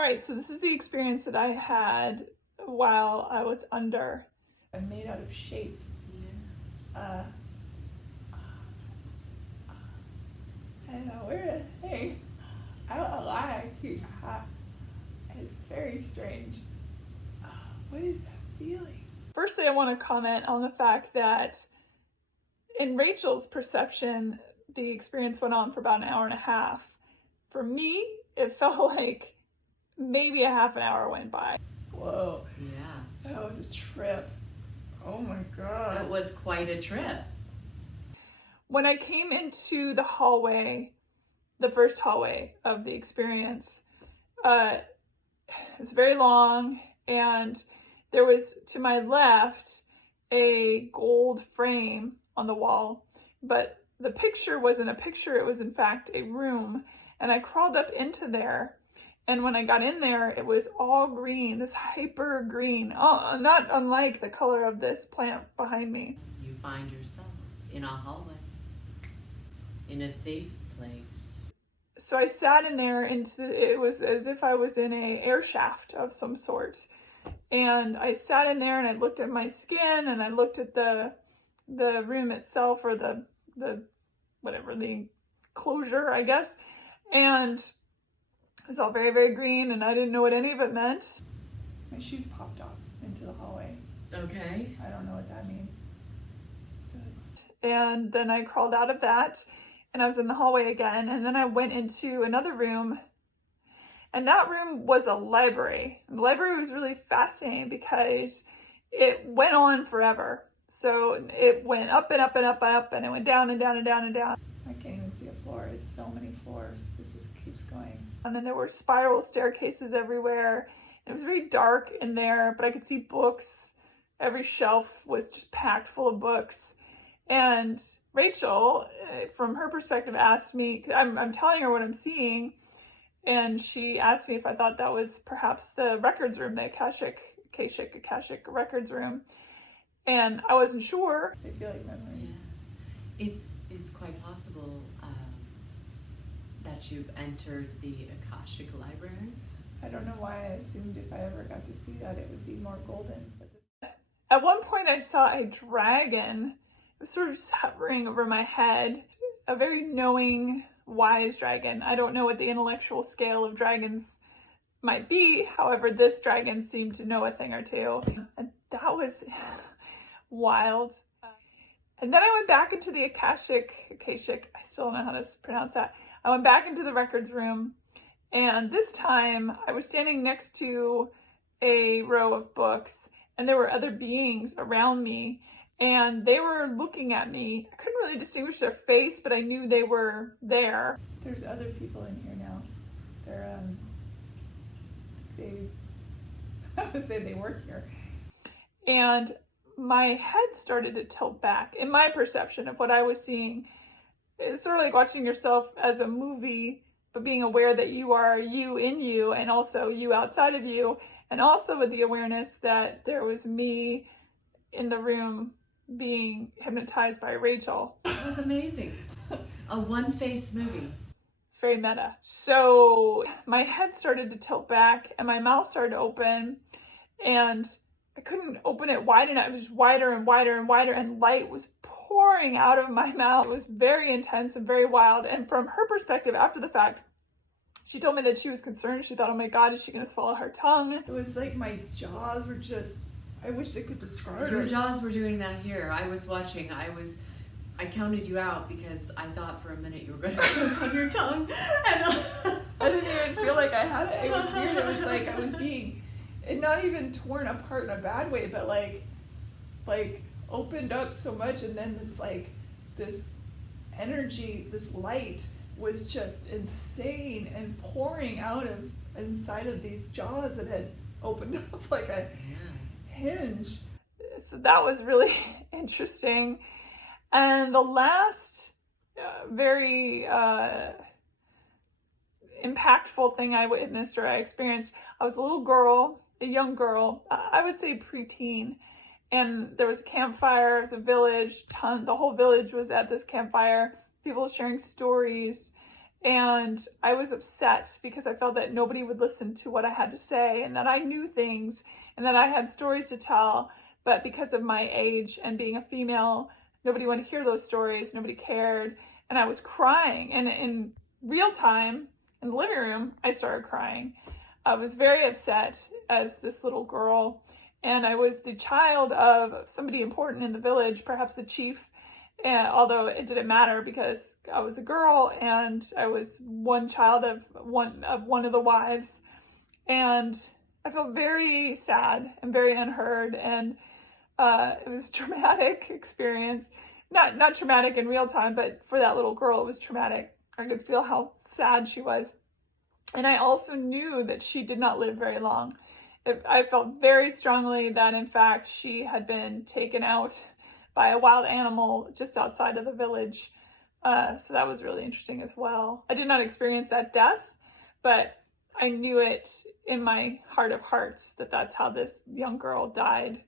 All right, so this is the experience that I had while I was under. I'm made out of shapes. Yeah. I don't know where to hang. I don't know why. It's very strange. What is that feeling? Firstly, I want to comment on the fact that in Rachel's perception, the experience went on for about an hour and a half. For me, it felt like maybe a half an hour went by. Whoa. Yeah. That was a trip. Oh my God. That was quite a trip. When I came into the hallway, the first hallway of the experience, it was very long, and there was, to my left, a gold frame on the wall, but the picture wasn't a picture, it was in fact a room, and I crawled up into there, and when I got in there, it was all green, this hyper green, not unlike the color of this plant behind me. You find yourself in a hallway, in a safe place. So I sat in there, it was as if I was in a air shaft of some sort. And I sat in there and I looked at my skin and I looked at the room itself, or the whatever, the closure, I guess. And it was all very, very green, and I didn't know what any of it meant. My shoes popped off into the hallway. Okay. I don't know what that means. And then I crawled out of that, and I was in the hallway again, and then I went into another room, and that room was a library. The library was really fascinating because it went on forever. So it went up and up and up and up, and it went down and down and down and down. I can't even see a floor. It's so many floors. It just keeps going. And then there were spiral staircases everywhere. It was very dark in there, but I could see books. Every shelf was just packed full of books. And Rachel, from her perspective, asked me, I'm telling her what I'm seeing, and she asked me if I thought that was perhaps the records room, the Akashic records room. And I wasn't sure. They feel like memories. Yeah. It's quite possible that you've entered the Akashic library. I don't know why I assumed if I ever got to see that it would be more golden. At one point I saw a dragon. It was sort of just hovering over my head. A very knowing, wise dragon. I don't know what the intellectual scale of dragons might be. However, this dragon seemed to know a thing or two. And that was wild. And then I went back into the Akashic, I still don't know how to pronounce that. I went back into the records room, and this time I was standing next to a row of books, and there were other beings around me, and they were looking at me. I couldn't really distinguish their face, but I knew they were there. There's other people in here now. I would say they work here. And my head started to tilt back in my perception of what I was seeing. It's sort of like watching yourself as a movie, but being aware that you are you in you, and also you outside of you, and also with the awareness that there was me in the room being hypnotized by Rachel. It was amazing. A one-face movie. It's very meta. So my head started to tilt back and my mouth started to open, and I couldn't open it wide enough. It was wider and wider and wider, and light was pouring out of my mouth. It was very intense and very wild. And from her perspective, after the fact, she told me that she was concerned. She thought, oh my God, is she going to swallow her tongue? It was like my jaws were just, I wish I could describe it. Your jaws were doing that here. I was watching. I counted you out because I thought for a minute you were going to choke on your tongue. And I didn't even feel like I had it. It was weird. It was like I was being, and not even torn apart in a bad way, but like opened up so much, and then this energy, this light was just insane and pouring out of inside of these jaws that had opened up like a hinge. So that was really interesting. And the last very impactful thing I witnessed or I experienced, I was a little girl, a young girl, I would say preteen, and there was a campfire, it was a village, the whole village was at this campfire, people sharing stories, And I was upset because I felt that nobody would listen to what I had to say, and that I knew things, and that I had stories to tell. But because of my age and being a female, nobody wanted to hear those stories. Nobody cared. And I was crying. And in real time, in the living room, I started crying. I was very upset as this little girl. And I was the child of somebody important in the village, perhaps the chief. And although it didn't matter because I was a girl and I was one child of one of the wives. And I felt very sad and very unheard. And it was a traumatic experience. Not traumatic in real time, but for that little girl, it was traumatic. I could feel how sad she was. And I also knew that she did not live very long. I felt very strongly that, in fact, she had been taken out by a wild animal just outside of the village. So that was really interesting as well. I did not experience that death, but I knew it in my heart of hearts that that's how this young girl died.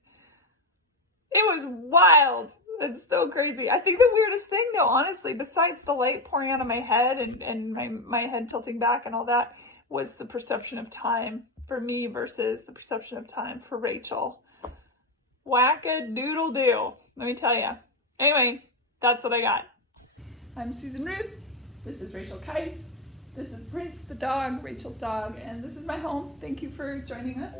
It was wild. It's so crazy. I think the weirdest thing, though, honestly, besides the light pouring out of my head and my head tilting back and all that, was the perception of time for me versus the perception of time for Rachel. Whack-a-doodle-doo, let me tell you. Anyway, that's what I got. I'm Susan Ruth. This is Rachel Kice. This is Prince, the dog, Rachel's dog, and this is my home. Thank you for joining us.